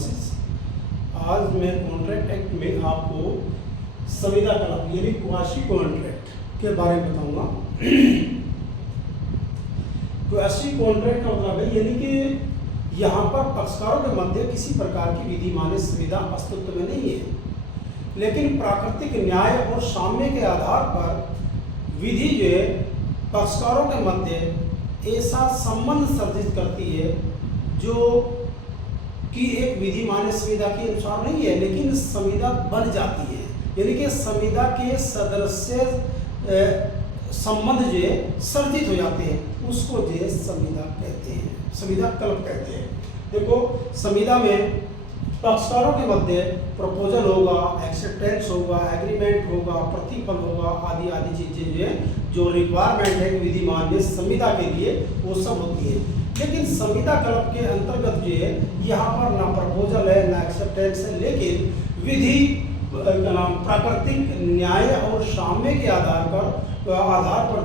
Classes. आज मैं contract act में आपको संविदा कलम यानी क्वासी कॉन्ट्रैक्ट के बारे में बताऊंगा। क्वासी कॉन्ट्रैक्ट का मतलब है यानी कि यहाँ पर पक्षकारों के मध्य किसी प्रकार की विधि मान्य संविदा अस्तित्व में नहीं है, लेकिन प्राकृतिक न्याय और साम्य के आधार पर विधि जो है पक्षकारों के मध्य ऐसा संबंध सर्जित करती है जो कि एक विधि मान्य संविदा के अनुसार नहीं है, लेकिन संविदा बन जाती है। यानी कि संविदा के सदस्य संबंध जो है सर्जित हो जाते हैं, उसको जो है संविदा कहते हैं, संविदा कल्प कहते हैं। देखो, संविदा में पक्षकारों के मध्य प्रपोजल होगा, एक्सेप्टेंस होगा, एग्रीमेंट होगा, प्रतिफल होगा, आदि आदि चीजें जो है जो रिक्वायरमेंट है विधि मान्य संविदा के लिए वो सब होती है। लेकिन संविदा कल्प के अंतर्गत जो है यहाँ पर ना प्रपोजल है ना एक्सेप्टेंस है, लेकिन विधि प्राकृतिक न्याय और साम्य के आधार पर जो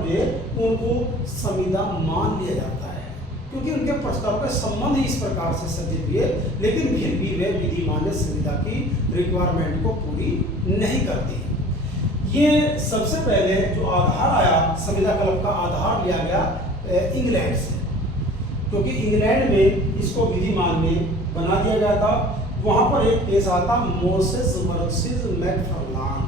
है उनको संविदा मान लिया जाता है, क्योंकि उनके पक्षकारों के संबंध इस प्रकार से सर्जित हुए, लेकिन फिर भी वे विधि मान्य संविदा की रिक्वायरमेंट को पूरी नहीं करती। ये सबसे पहले जो आधार आया संविदा कल्प का आधार लिया गया इंग्लैंड से, क्योंकि इंग्लैंड में इसको विधि मान्य बना दिया गया था। वहां पर एक केस आता मोसेस वर्सेस मैकफार्लान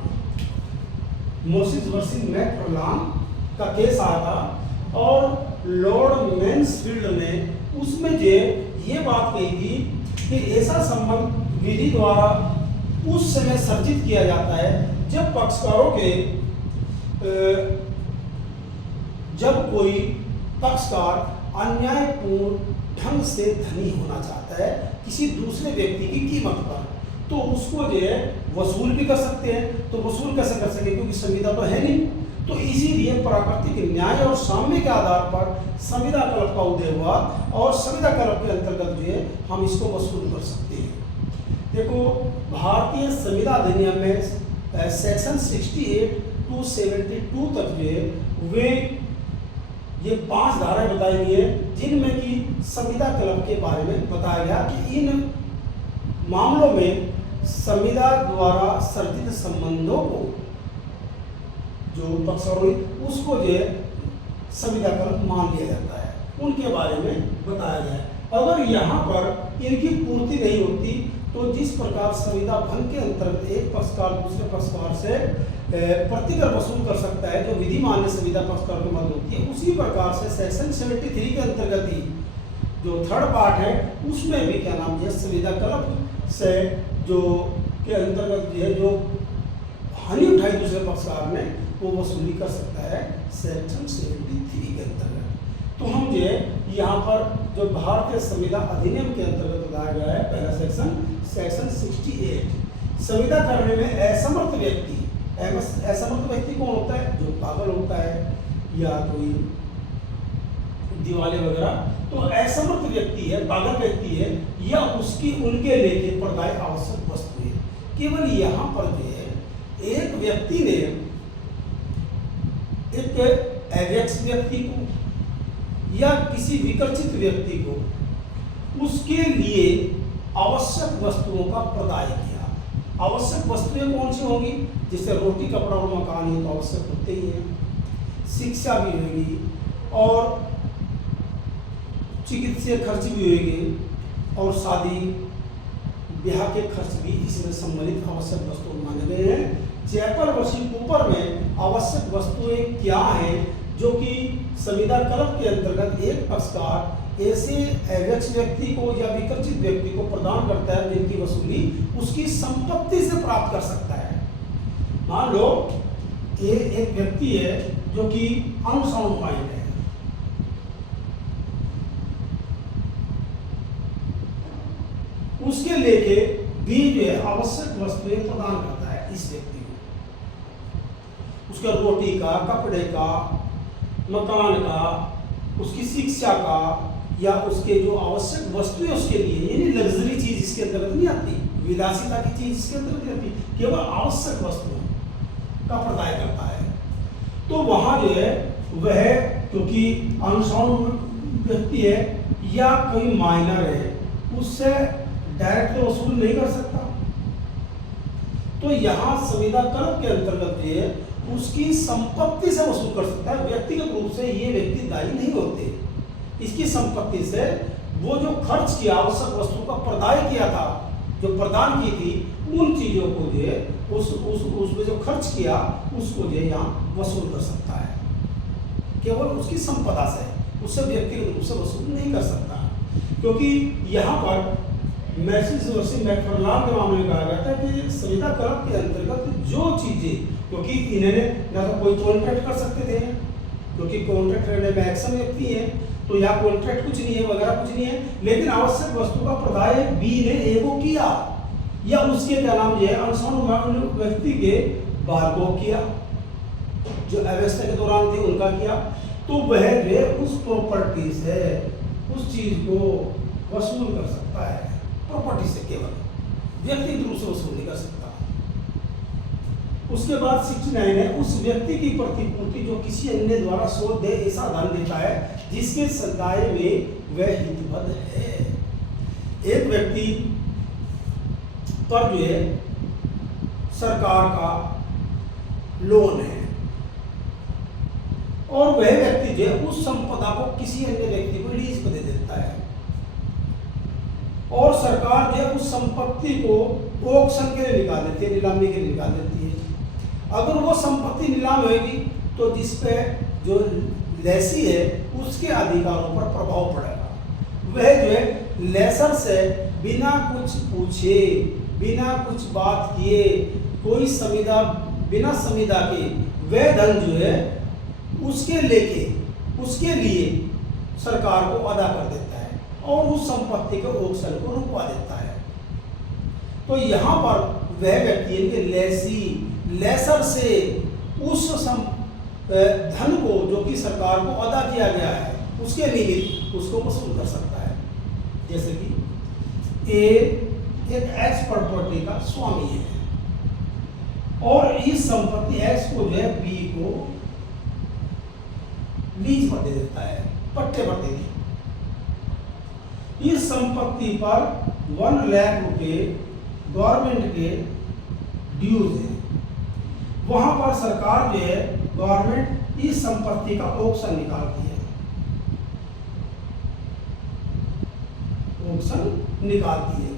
का केस आया था, और लॉर्ड मैन्सफील्ड ने उसमें जो ये बात कही थी कि ऐसा संबंध विधि द्वारा उस समय सर्जित किया जाता है जब पक्षकारों के जब कोई पक्षकार अन्यायपूर्ण ढंग से धनी होना चाहता है किसी दूसरे व्यक्ति की कीमत पर, तो उसको जो है वसूल भी कर सकते हैं। तो वसूल कैसे कर सके, क्योंकि संविदा तो है नहीं। तो इसीलिए प्राकृतिक न्याय और साम्य के आधार पर संविदा कल्प का उदय हुआ, और संविदा कल्प के अंतर्गत जो है हम इसको वसूल कर सकते हैं। देखो, भारतीय संविदा अधिनियम में सेक्शन 68 to 72 तक जो है वे ये 5 धाराएं बताई गई है, जिनमें कि संविदा कल्प के बारे में बताया गया कि इन मामलों में संविदा द्वारा सर्जित संबंधों को जो पक्षकारों उसको जो है संविदा कल्प मान लिया जाता है, उनके बारे में बताया गया है। अगर यहाँ पर इनकी पूर्ति नहीं होती तो जिस प्रकार संविदा भंग के अंतर्गत एक पक्षकार दूसरे पक्षकार से प्रतिकर वसूल कर सकता है जो विधि मान्य संविदा पक्षकार के मध्य होती है, उसी प्रकार से सेक्शन 73 के अंतर्गत ही जो थर्ड पार्ट है उसमें भी क्या नाम है संविदा कल्प से जो के अंतर्गत जो है जो हानि उठाई दूसरे पक्षकार ने वो वसूली कर सकता है सेक्शन 73 के अंतर्गत। तो हम जो है यहाँ पर जो भारतीय संविदा अधिनियम के अंतर्गत बताया गया है पहला सेक्शन 68, संविदा करने में असमर्थ व्यक्ति कौन होता है, जो पागल होता है या कोई दिवाले वगैरह, तो असमर्थ व्यक्ति है, पागल व्यक्ति है, या उसकी उनके लेके प्रदाय आवश्यक वस्तु है। केवल यहाँ पर जो है एक व्यक्ति ने एक अव्यक्त व्यक्ति को या किसी विकर्षित व्यक्ति को उसके लिए आवश्यक वस्तुओं का प्रदाय किया। आवश्यक वस्तुएं कौन सी होंगी, जैसे रोटी कपड़ा और मकान ये तो आवश्यक होते ही है, शिक्षा भी होगी और चिकित्सीय खर्च भी होगी, और शादी ब्याह के खर्च भी इसमें सम्मिलित आवश्यक वस्तु माने गए हैं। चैपल वसी ऊपर में आवश्यक वस्तुएं क्या हैं जो कि संविदा कल्प के अंतर्गत एक पक्षकार ऐसे अव्यक्त व्यक्ति को या विकर्षित व्यक्ति को प्रदान करता है जिनकी वसूली उसकी संपत्ति से प्राप्त कर सकता है। मान लो एक व्यक्ति है जो कि अनसाउंड माइंड है, उसके लेके भी जो है आवश्यक वस्तुएं प्रदान करता है इस व्यक्ति को, उसका रोटी का, कपड़े का, मकान का, उसकी शिक्षा का, या उसके जो आवश्यक वस्तुएं उसके लिए, यानी लग्जरी चीज इसके अंतर्गत नहीं आती, विलासिता की चीज इसके अंतर्गत नहीं आती, केवल आवश्यक वस्तुओं का प्रदाय करता है। तो वहां जो है वह क्योंकि अनसाउंड व्यक्ति है या कोई माइनर है, उससे डायरेक्ट तो वसूल नहीं कर सकता। तो यहाँ संविदा कल्प के अंतर्गत ये उसकी संपत्ति से वसूल कर सकता है, व्यक्तिगत रूप से ये व्यक्ति दायी नहीं होते। इसकी संपत्ति से वो जो खर्च किया, आवश्यक वस्तु का प्रदाय किया था, जो प्रदान की थी, उन चीजों को जो उसमें जो खर्च किया उसको जो यहाँ वसूल कर सकता है, केवल उसकी संपदा से, उससे व्यक्तिगत रूप से वसूल नहीं कर सकता। क्योंकि यहाँ पर मैसिस वर्सी मैकफार्लान के मामले में कहा गया था कि संविदा कल्प के अंतर्गत जो चीजें, क्योंकि इन्होंने ना तो कोई कॉन्ट्रैक्ट कर सकते थे, क्योंकि कॉन्ट्रैक्ट करने में एक्शन व्यक्ति है, तो यहाँ कॉन्ट्रैक्ट कुछ नहीं है वगैरह कुछ नहीं है, लेकिन आवश्यक वस्तु का प्रदाय बी ने ए को किया, या उसके क्या नाम जो है अनुसार व्यक्ति के बार को किया, जो अवस्था के दौरान थे उनका किया, तो वह जो उस प्रॉपर्टी से उस चीज को वसूल कर सकता है, प्रॉपर्टी से, केवल व्यक्तिगत रूप से वसूल नहीं कर सकता। उसके बाद 69 है, उस व्यक्ति की प्रतिपूर्ति जो किसी अन्य द्वारा शोध दे ऐसा धन देता है जिसके सदाय में वह हितबद्ध है। एक व्यक्ति पर जो है सरकार का लोन है और वह व्यक्ति जो है उस संपदा को किसी अन्य व्यक्ति को लीज पर दे देता है, और सरकार जो है उस संपत्ति को ऑक्शन के लिए निकाल देती है, नीलामी के लिए निकाल देती है। अगर वो संपत्ति नीलाम होगी तो जिसपे जो लेसी है उसके अधिकारों पर प्रभाव पड़ेगा। वह जो है लेसर से बिना कुछ पूछे, बिना कुछ बात किए, कोई संविदा, बिना संविदा के वह धन जो है उसके लेके उसके लिए सरकार को अदा कर देता है और उस संपत्ति के ऑक्शन को रुकवा देता है। तो यहाँ पर वह व्यक्ति लेसी लेसर से उस धन को जो कि सरकार को अदा किया गया है उसके निमित्त उसको वसूल कर सकता है। जैसे कि ए एक एक्स प्रॉपर्टी का स्वामी है और इस संपत्ति एक्स को जो है बी को लीज पर दे देता है, पट्टे पर दे दिया। इस संपत्ति पर 1 लाख रुपए गवर्नमेंट के ड्यूज है। वहां पर सरकार जो है गवर्नमेंट इस संपत्ति का ऑक्शन निकालती है, ऑक्शन निकालती है।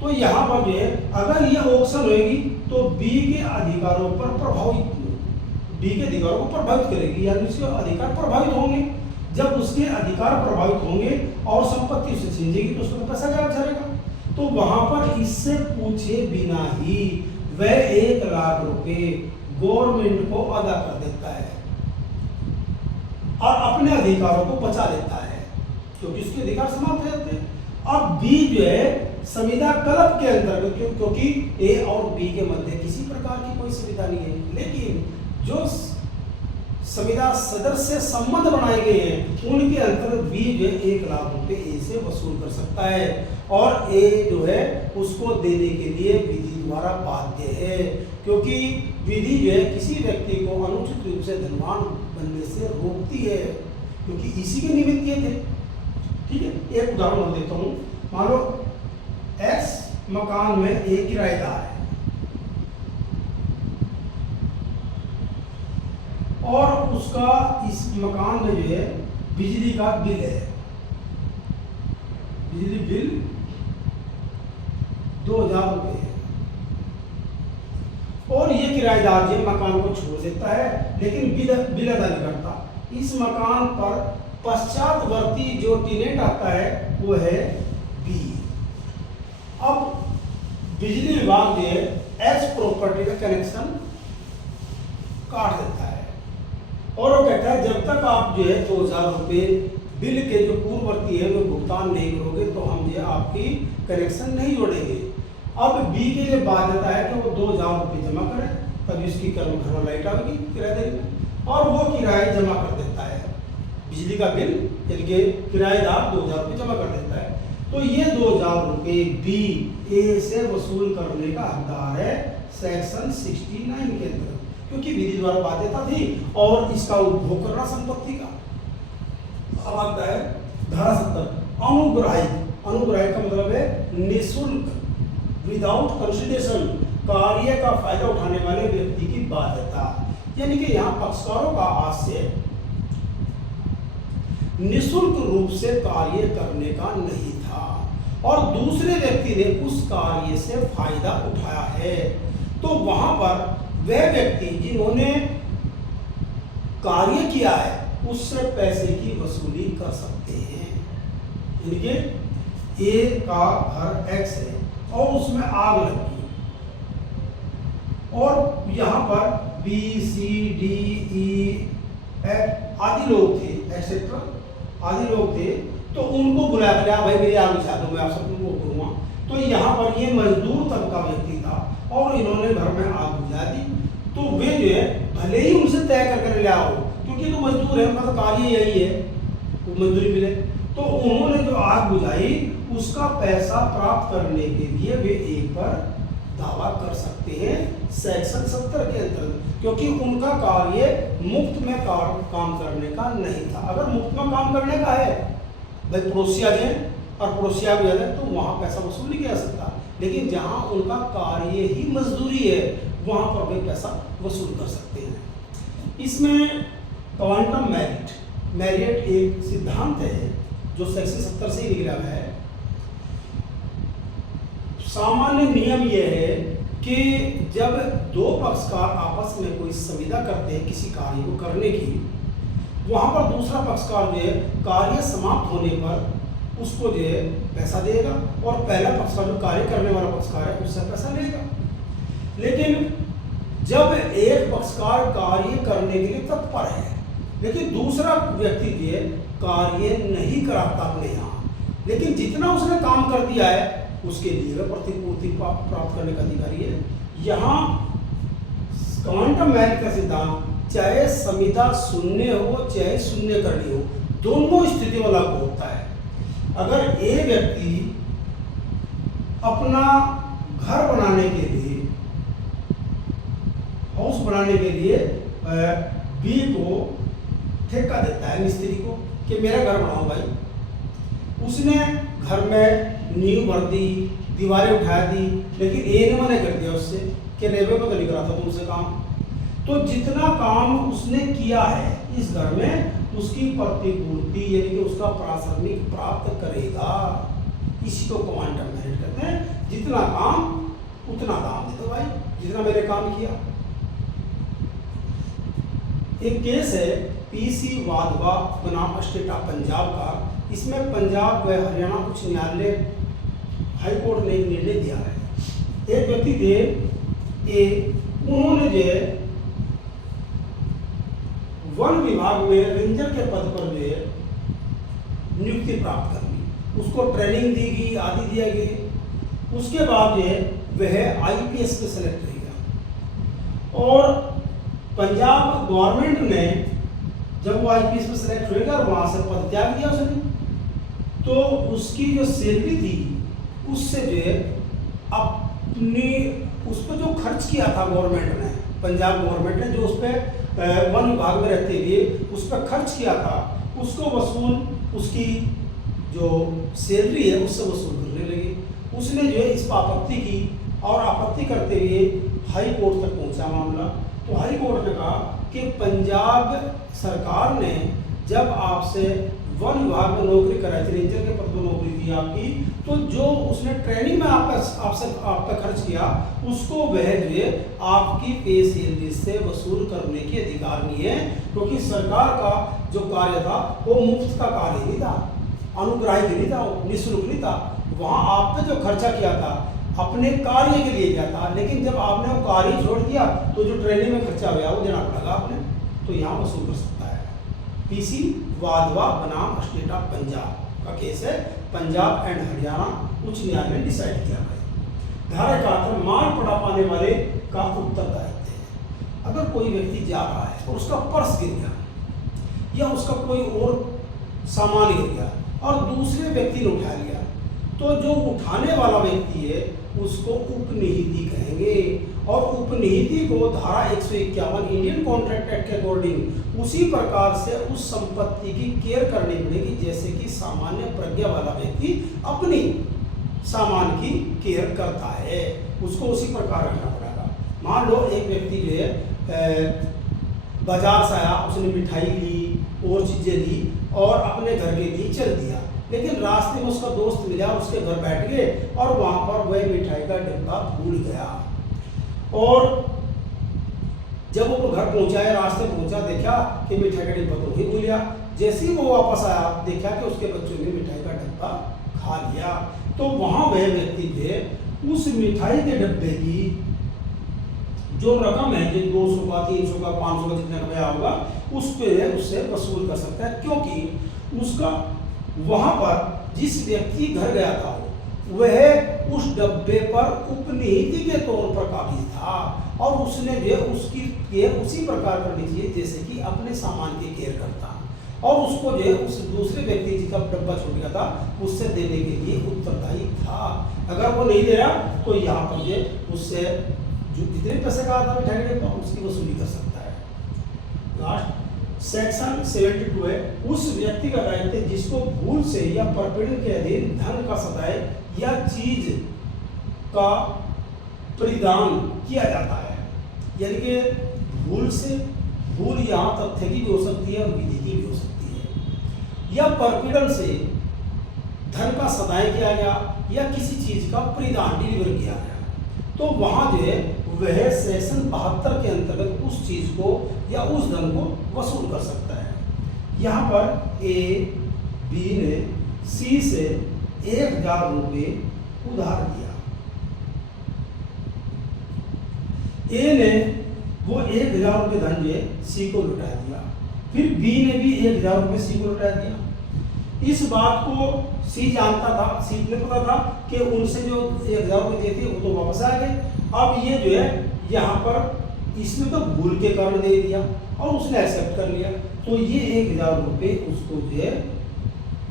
तो यहां पर जो है अगर ये ऑक्शन होगी तो बी के अधिकारों पर प्रभावित, बी के अधिकारों को प्रभावित करेगी, यानी उसके अधिकार प्रभावित होंगे। जब उसके अधिकार प्रभावित होंगे और संपत्ति उसे छीनेगी तो उसका पैसा गायब चलेगा। तो वहां पर इससे पूछे बिना ही वह 1 लाख रुपए गवर्नमेंट को अदा कर देता है और अपने अधिकारों को बचा देता है, क्योंकि उसके अधिकार समाप्त हो जाते हैं। अब बी जो है संविदा कल्प के अंतर्गत, क्योंकि ए और बी के मध्य किसी प्रकार की कोई सुविधा नहीं है, लेकिन जो संविदा सदस्य से संबंध बनाए गए हैं उनके अंतर्गत बी जो है 1 लाख रुपए ए से वसूल कर सकता है और ए जो है उसको देने के लिए विधि द्वारा बाध्य है, क्योंकि विधि जो है किसी व्यक्ति को अनुचित रूप से धनवान बनने से रोकती है, क्योंकि इसी के निमित्त ये थे। ठीक है, एक उदाहरण और देता हूँ। मान लो एक्स मकान में एक किराएदार है और उसका इस मकान में जो है बिजली का बिल है, बिजली बिल 2000 रुपये है और ये किराएदार जो मकान को छोड़ देता है लेकिन बिल अदा नहीं करता। इस मकान पर पश्चातवर्ती जो टेनेंट आता है वो है बी। अब बिजली विभाग जो है एक्स प्रॉपर्टी का कनेक्शन काट देता है और वो कहता है जब तक आप जो है 2000 रुपये बिल के जो पूर्ववर्ती है वो भुगतान नहीं करोगे तो हम जो है आपकी कनेक्शन नहीं जोड़ेंगे। अब बी के लिए बाध्यता है कि वो 2000 रुपये जमा करे, तभी उसकी घर में लाइट आएगी किराए देने में, और वो किराए जमा कर देता है, बिजली का बिल यानी कि किराएदार 2000 रुपये जमा कर देता है। तो ये 2000 रुपये बी ए से वसूल करने का हकदार है सेक्शन 69 के अंदर, क्योंकि विधि द्वारा बाध्यता थी और इसका उपभोग करना संपत्ति का। अब आता है धारा 70 अनुग्राहिक। अनुग्राहिक का मतलब है निःशुल्क, विदाउट कंसिडरेशन कार्य का फायदा उठाने वाले व्यक्ति की बाध्यता। यानी कि यहाँ पक्षकारों का आज से निःशुल्क रूप से कार्य करने का नहीं था और दूसरे व्यक्ति ने उस कार्य से फायदा उठाया है, तो वहां पर वह व्यक्ति जिन्होंने कार्य किया है उससे पैसे की वसूली कर सकते हैं। यानी कि ए का घर एक्स है और उसमें आग लगी और यहाँ पर B C D E F आदि लोग थे, एक्सेट्रा आदि लोग थे, तो उनको बुलाया गया, भाई मेरी आग बुझा दो, मैं आप सबको करूँगा। तो यहाँ पर ये मजदूर तबका व्यक्ति था और इन्होंने घर में आग बुझा दी। तो वे जो है भले ही उनसे तय करके ले आओ, क्योंकि तो मजदूर है, उनका तो कार्य यही है, तो मजदूरी मिले, तो उन्होंने जो आग बुझाई उसका पैसा प्राप्त करने के लिए वे एक पर दावा कर सकते हैं सेक्शन 70 के अंतर्गत, क्योंकि उनका कार्य मुफ्त में काम करने का नहीं था। अगर मुफ्त में काम करने का है, भाई पड़ोसी आ जाए और पड़ोसी आ जाए, तो वहाँ पैसा वसूल नहीं किया जा सकता, लेकिन जहाँ उनका कार्य ही मजदूरी है वहाँ पर वे पैसा वसूल कर सकते हैं। इसमें क्वांटम मेरिट, मेरिट एक सिद्धांत है जो सेक्शन 70 से ही निकला है। सामान्य नियम यह है कि जब दो पक्षकार आपस में कोई संविदा करते हैं किसी कार्य को करने की, वहां पर दूसरा पक्षकार जो है कार्य समाप्त होने पर उसको जो है पैसा देगा और पहला पक्षकार जो कार्य करने वाला पक्षकार है उससे पैसा लेगा। लेकिन जब एक पक्षकार कार्य करने के लिए तत्पर है लेकिन दूसरा व्यक्ति जो है कार्य नहीं कराता अपने यहाँ, लेकिन जितना उसने काम कर दिया है उसके लिए वह प्रतिपूर्ति प्राप्त करने का अधिकारी है। यहाँ क्वांटम मेरिट का सिद्धांत चाहे संविदा शून्य हो चाहे शून्य करनी हो, दोनों स्थितियों में लागू होता है। अगर ए व्यक्ति अपना घर बनाने के लिए, हाउस बनाने के लिए बी को ठेका देता है मिस्त्री को कि मेरा घर बनाओ भाई, उसने घर में नींव भर दी, दीवारें उठा दी, लेकिन ए ने मना कर दिया उससे कि रेलवे में तो नहीं करा था तुमसे काम। तो जितना काम उसने किया है इस घर में उसकी प्रतिपूर्ति यानी कि उसका प्रासंगिक प्राप्त करेगा। इसी को क्वांटम मेरिट कहते हैं। जितना काम उतना दाम दे दो भाई, जितना मैंने काम किया। एक केस है पीसी वाधवा बनाम स्टेट ऑफ पंजाब का। इसमें पंजाब व हरियाणा उच्च न्यायालय हाई कोर्ट ने एक निर्णय दिया है। एक व्यक्ति थे उन्होंने जो है वन विभाग में रेंजर के पद पर जो है नियुक्ति प्राप्त कर ली, उसको ट्रेनिंग दी गई, आदि दिया गया। उसके बाद जो है वह आईपीएस में सेलेक्ट हो गया और पंजाब गवर्नमेंट ने जब वो आईपीएस में सेलेक्ट हो गया और वहां से पद त्याग दिया उसने, तो उसकी जो सैलरी थी उससे जो है अपनी उस पर जो खर्च किया था गवर्नमेंट ने, पंजाब गवर्नमेंट ने जो उस पर वन विभाग में रहते हुए उस पर खर्च किया था, उसको वसूल उसकी जो सैलरी है उससे वसूल करने लगे। उसने जो है इस पर आपत्ति की और आपत्ति करते हुए हाई कोर्ट तक पहुंचा मामला। तो हाई कोर्ट ने कहा कि पंजाब सरकार ने जब आपसे वन विभाग में नौकरी कराई थी, रेंजर के पद पर नौकरी थी आपकी, तो जो उसने ट्रेनिंग में आप पे खर्च किया उसको वह जो है आपकी पे सैलरी से वसूल करने के अधिकार नहीं है, क्योंकि सरकार का जो कार्य था वो मुफ्त का कार्य नहीं था, अनुग्राहिक नहीं था, निःशुल्क नहीं था। वहाँ आप पे जो खर्चा किया था अपने कार्य के लिए किया था, लेकिन जब आपने वो कार्य छोड़ दिया तो जो ट्रेनिंग में खर्चा हुआ वो देना पड़ेगा आपने, तो यहाँ वसूल कर सकता है। पीसी वाधवा बनाम स्टेट ऑफ पंजाब का केस है, पंजाब एंड हरियाणा उच्च न्यायालय ने डिसाइड किया है। धारा 71 माल पड़ा पाने वाले का उत्तरदायित्व है। अगर कोई व्यक्ति जा रहा है और उसका पर्स गिर गया या उसका कोई और सामान गिर गया और दूसरे व्यक्ति ने उठा लिया, तो जो उठाने वाला व्यक्ति है उसको उपनिहिती कहेंगे और उपनिहिती को धारा 151 इंडियन कॉन्ट्रैक्ट एक्ट के अकॉर्डिंग उसी प्रकार से उस संपत्ति की केयर करनी पड़ेगी जैसे कि सामान्य प्रज्ञा वाला व्यक्ति अपनी सामान की केयर करता है, उसको उसी प्रकार रखना पड़ेगा। मान लो एक व्यक्ति जो है बाजार से आया, उसने मिठाई ली और चीज़ें ली और अपने घर के लिए चल दिया, लेकिन रास्ते में उसका दोस्त मिला, उसके घर बैठ गए और वहाँ पर वह मिठाई का डिब्बा भूल गया। और जब वो घर पहुंचा है, रास्ते पहुंचा, देखा कि मिठाई का डिब्बा तो वही भूल गया। जैसे ही वो वापस आया, देखा कि उसके बच्चों ने मिठाई का डिब्बा खा लिया। तो वहाँ वह व्यक्ति थे उस मिठाई के डिब्बे की जो रकम है, जो 200 का, 300 का, 500 का, जितना रुपया होगा, उस पर उससे वसूल कर सकता है, क्योंकि उसका वहाँ पर जिस व्यक्ति घर गया था वह उस डब्बे पर उपनिहित के तौर पर काबिज था और उसने जो उसकी केयर उसी प्रकार करनी चाहिए जैसे कि अपने सामान की केयर करता, और उसको जो उस दूसरे व्यक्ति जिसका डब्बा छूट गया था उससे देने के लिए उत्तरदायी था। अगर वो नहीं दे रहा तो यहाँ पर जो उससे जो जितने पैसे का आता मिठाई का डिब्बा उसकी वसूली कर सकता है। लास्ट सेक्शन 72 है, उस व्यक्ति का दायित्व है जिसको भूल से या परपीड़न के अधीन धन का सदाय या चीज का परिधान किया जाता है। यानी कि भूल से, भूल यहाँ तथ्य की भी हो सकती है और विधि की भी हो सकती है, या परपीड़न से धन का सदाय किया गया या किसी चीज का परिधान डिलीवर किया गया, तो वहाँ जो है वह सेक्शन 72 के अंतर्गत उस चीज को या उस धन को वसूल कर सकता है। यहाँ पर ए बी ने सी से 1000 रुपये उधार दिया। ए ने वो 1000 रुपये धन जो सी को लौटा दिया, फिर बी ने भी 1000 रुपये सी को लौटा दिया। इस बात को सी जानता था, सी ने पता था कि उनसे जो 1000 रुपये दिए थे वो तो वापस आ गए। अब ये जो है यहाँ पर इसने तो भूल के कारण दे दिया और उसने एक्सेप्ट कर लिया, तो ये 1000 रुपये उसको जो है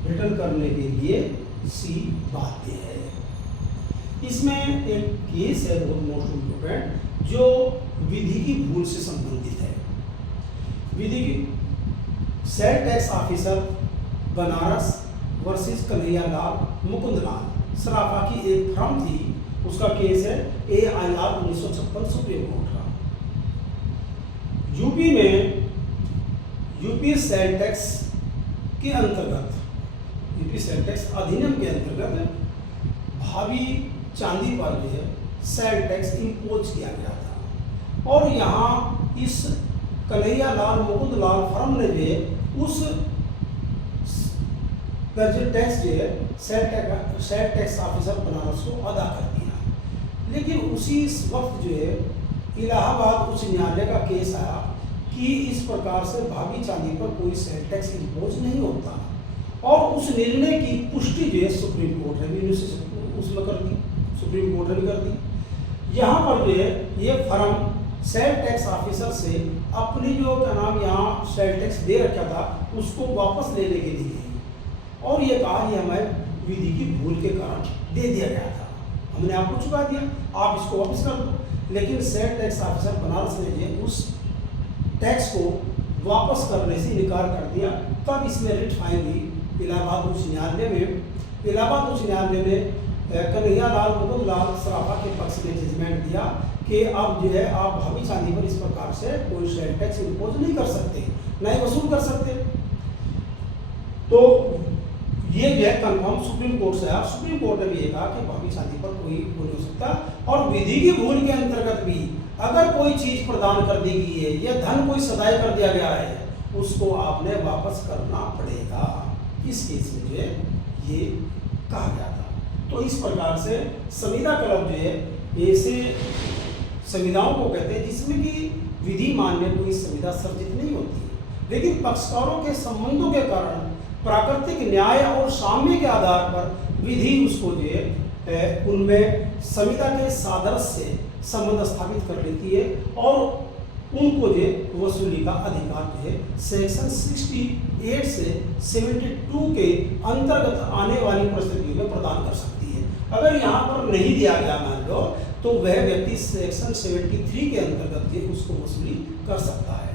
रिटर्न करने के लिए सी बाध्य है। इसमें एक केस है बहुत मोस्ट इम्पोर्टेंट जो विधि की भूल से संबंधित है। विधि की sale tax officer Banaras versus Kanhaiyalal Mukundlal Sarafa की एक फर्म थी, उसका केस है AIR 1956 सुप्रीम कोर्ट का। यूपी में यूपी सेल टैक्स के अंतर्गत, यूपी सेल टैक्स अधिनियम के अंतर्गत भावी चांदी पर जो है सेल टैक्स इम्पोज किया गया था, और यहाँ इस कन्हैयालाल मुकुंदलाल फर्म ने जो उस टैक्स जो है सेल टैक्स ऑफिसर बनारस को अदा कर दिया। लेकिन उसी वक्त जो है इलाहाबाद उच्च न्यायालय का केस आया कि इस प्रकार से भावी चांदी पर कोई सेल टैक्स इम्पोज नहीं होता, और उस निर्णय की पुष्टि जो है सुप्रीम कोर्ट ने भी उसमें कर दी, सुप्रीम कोर्ट ने भी कर दी। यहाँ पर जो है ये फर्म सेल टैक्स ऑफिसर से अपनी जो क्या नाम यहाँ सेल टैक्स दे रखा था उसको वापस लेने के लिए गई, और ये कहा कि हमें विधि की भूल के कारण दे दिया गया था, हमने आपको चुका दिया, आप इसको वापस कर दो। लेकिन सेल टैक्स ऑफिसर बनारस ने जो उस टैक्स को वापस करने से इनकार कर दिया। तब इसमें रिट फाइल हुई इलाहाबाद उच्च न्यायालय में। इलाहाबाद उच्च न्यायालय में कन्हैयालाल मुकुंदलाल सराफा के पक्ष में जजमेंट दिया कि अब जो है आप भावी चांदी पर इस प्रकार से कोई सेल टैक्स इम्पोज नहीं कर सकते, न ही वसूल कर सकते। तो ये जो है कन्फर्म सुप्रीम कोर्ट से आया। सुप्रीम कोर्ट ने भी ये कहा कि भावी चांदी पर कोई हो नहीं सकता, और विधि की भूल के अंतर्गत भी अगर कोई चीज प्रदान कर दी गई है या धन कोई सदाई कर दिया गया है उसको आपने वापस करना पड़ेगा। इस केस में जो है ये कहा गया था। तो इस प्रकार से संविदा क्लब जो है ऐसे संविधाओं को कहते हैं जिसमें कि विधि मान्य कोई संविदा सर्जित नहीं होती, लेकिन पक्षकारों के संबंधों के कारण प्राकृतिक न्याय और साम्य के आधार पर विधि उसको जो है उनमें संविदा के सादृश्य से संबंध स्थापित कर लेती है, और उनको जो वसूली का अधिकार जो है सेक्शन 68 से 72 के अंतर्गत आने वाली परिस्थितियों में प्रदान कर सकती है। अगर यहाँ पर नहीं दिया गया मान लो तो वह व्यक्ति सेक्शन 73 के अंतर्गत उसको वसूली कर सकता है।